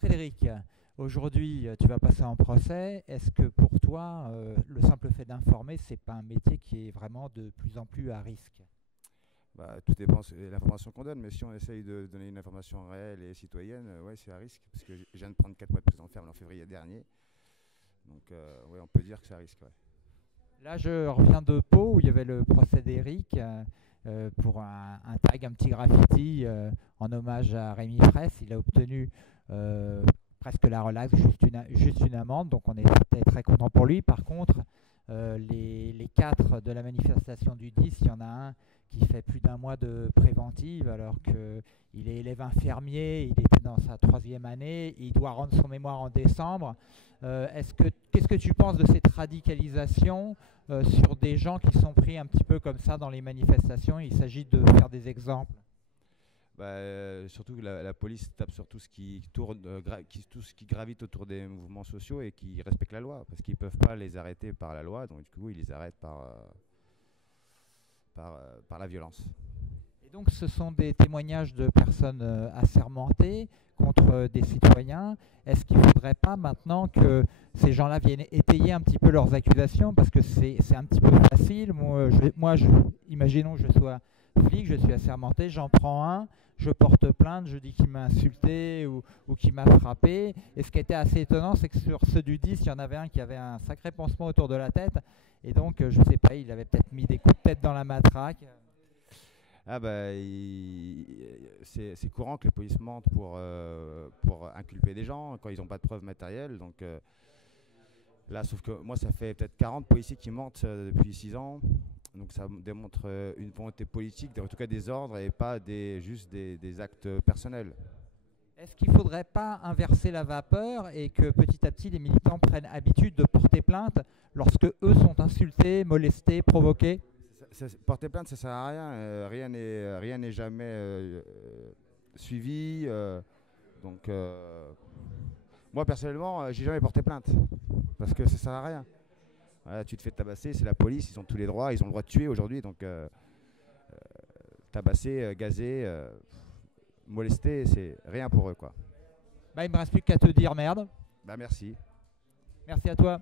Frédéric, aujourd'hui, tu vas passer en procès. Est-ce que pour toi, le simple fait d'informer, c'est pas un métier qui est vraiment de plus en plus à risque? Bah, tout dépend de l'information qu'on donne, mais si on essaye de donner une information réelle et citoyenne, ouais, c'est à risque, parce que je viens de prendre 4 mois de prison ferme en février dernier, donc ouais, on peut dire que c'est à risque. Ouais. Là, je reviens de Pau où il y avait le procès d'Éric pour un tag, un petit graffiti en hommage à Rémi Fraisse. Il a obtenu euh, presque la relaxe, juste une amende, donc on était très content pour lui. Par contre, les quatre de la manifestation du 10, il y en a un qui fait plus d'un mois de préventive alors qu'il est élève infirmier, il était dans sa troisième année, il doit rendre son mémoire en décembre. Qu'est-ce que tu penses de cette radicalisation sur des gens qui sont pris un petit peu comme ça dans les manifestations? Il s'agit de faire des exemples. Bah, surtout que la police tape sur tout ce qui tourne, tout ce qui gravite autour des mouvements sociaux et qui respectent la loi, parce qu'ils peuvent pas les arrêter par la loi, donc du coup ils les arrêtent par la violence. Et donc ce sont des témoignages de personnes assermentées contre des citoyens. Est-ce qu'il ne faudrait pas maintenant que ces gens-là viennent étayer un petit peu leurs accusations? Parce que c'est un petit peu facile. Imaginons que je sois flic, je suis assermenté, j'en prends un, je porte plainte, je dis qu'il m'a insulté ou qu'il m'a frappé. Et ce qui était assez étonnant, c'est que sur ceux du 10, il y en avait un qui avait un sacré pansement autour de la tête. Et donc, je ne sais pas, il avait peut-être mis des coups de tête dans la matraque. Ah bah, c'est courant que les polices mentent pour inculper des gens quand ils n'ont pas de preuves matérielles. Donc là, sauf que moi, ça fait peut-être 40 policiers qui mentent depuis 6 ans. Donc ça démontre une volonté politique, en tout cas des ordres et pas juste des actes personnels. Est-ce qu'il ne faudrait pas inverser la vapeur et que petit à petit les militants prennent habitude de porter plainte lorsque eux sont insultés, molestés, provoqués? Porter plainte, ça sert à rien. Rien n'est jamais suivi. Donc moi personnellement, j'ai jamais porté plainte parce que ça sert à rien. Voilà, tu te fais tabasser, c'est la police, ils ont tous les droits, ils ont le droit de tuer aujourd'hui, donc tabasser, gazer, molester, c'est rien pour eux, quoi. Bah, il ne me reste plus qu'à te dire merde. Bah merci. Merci à toi.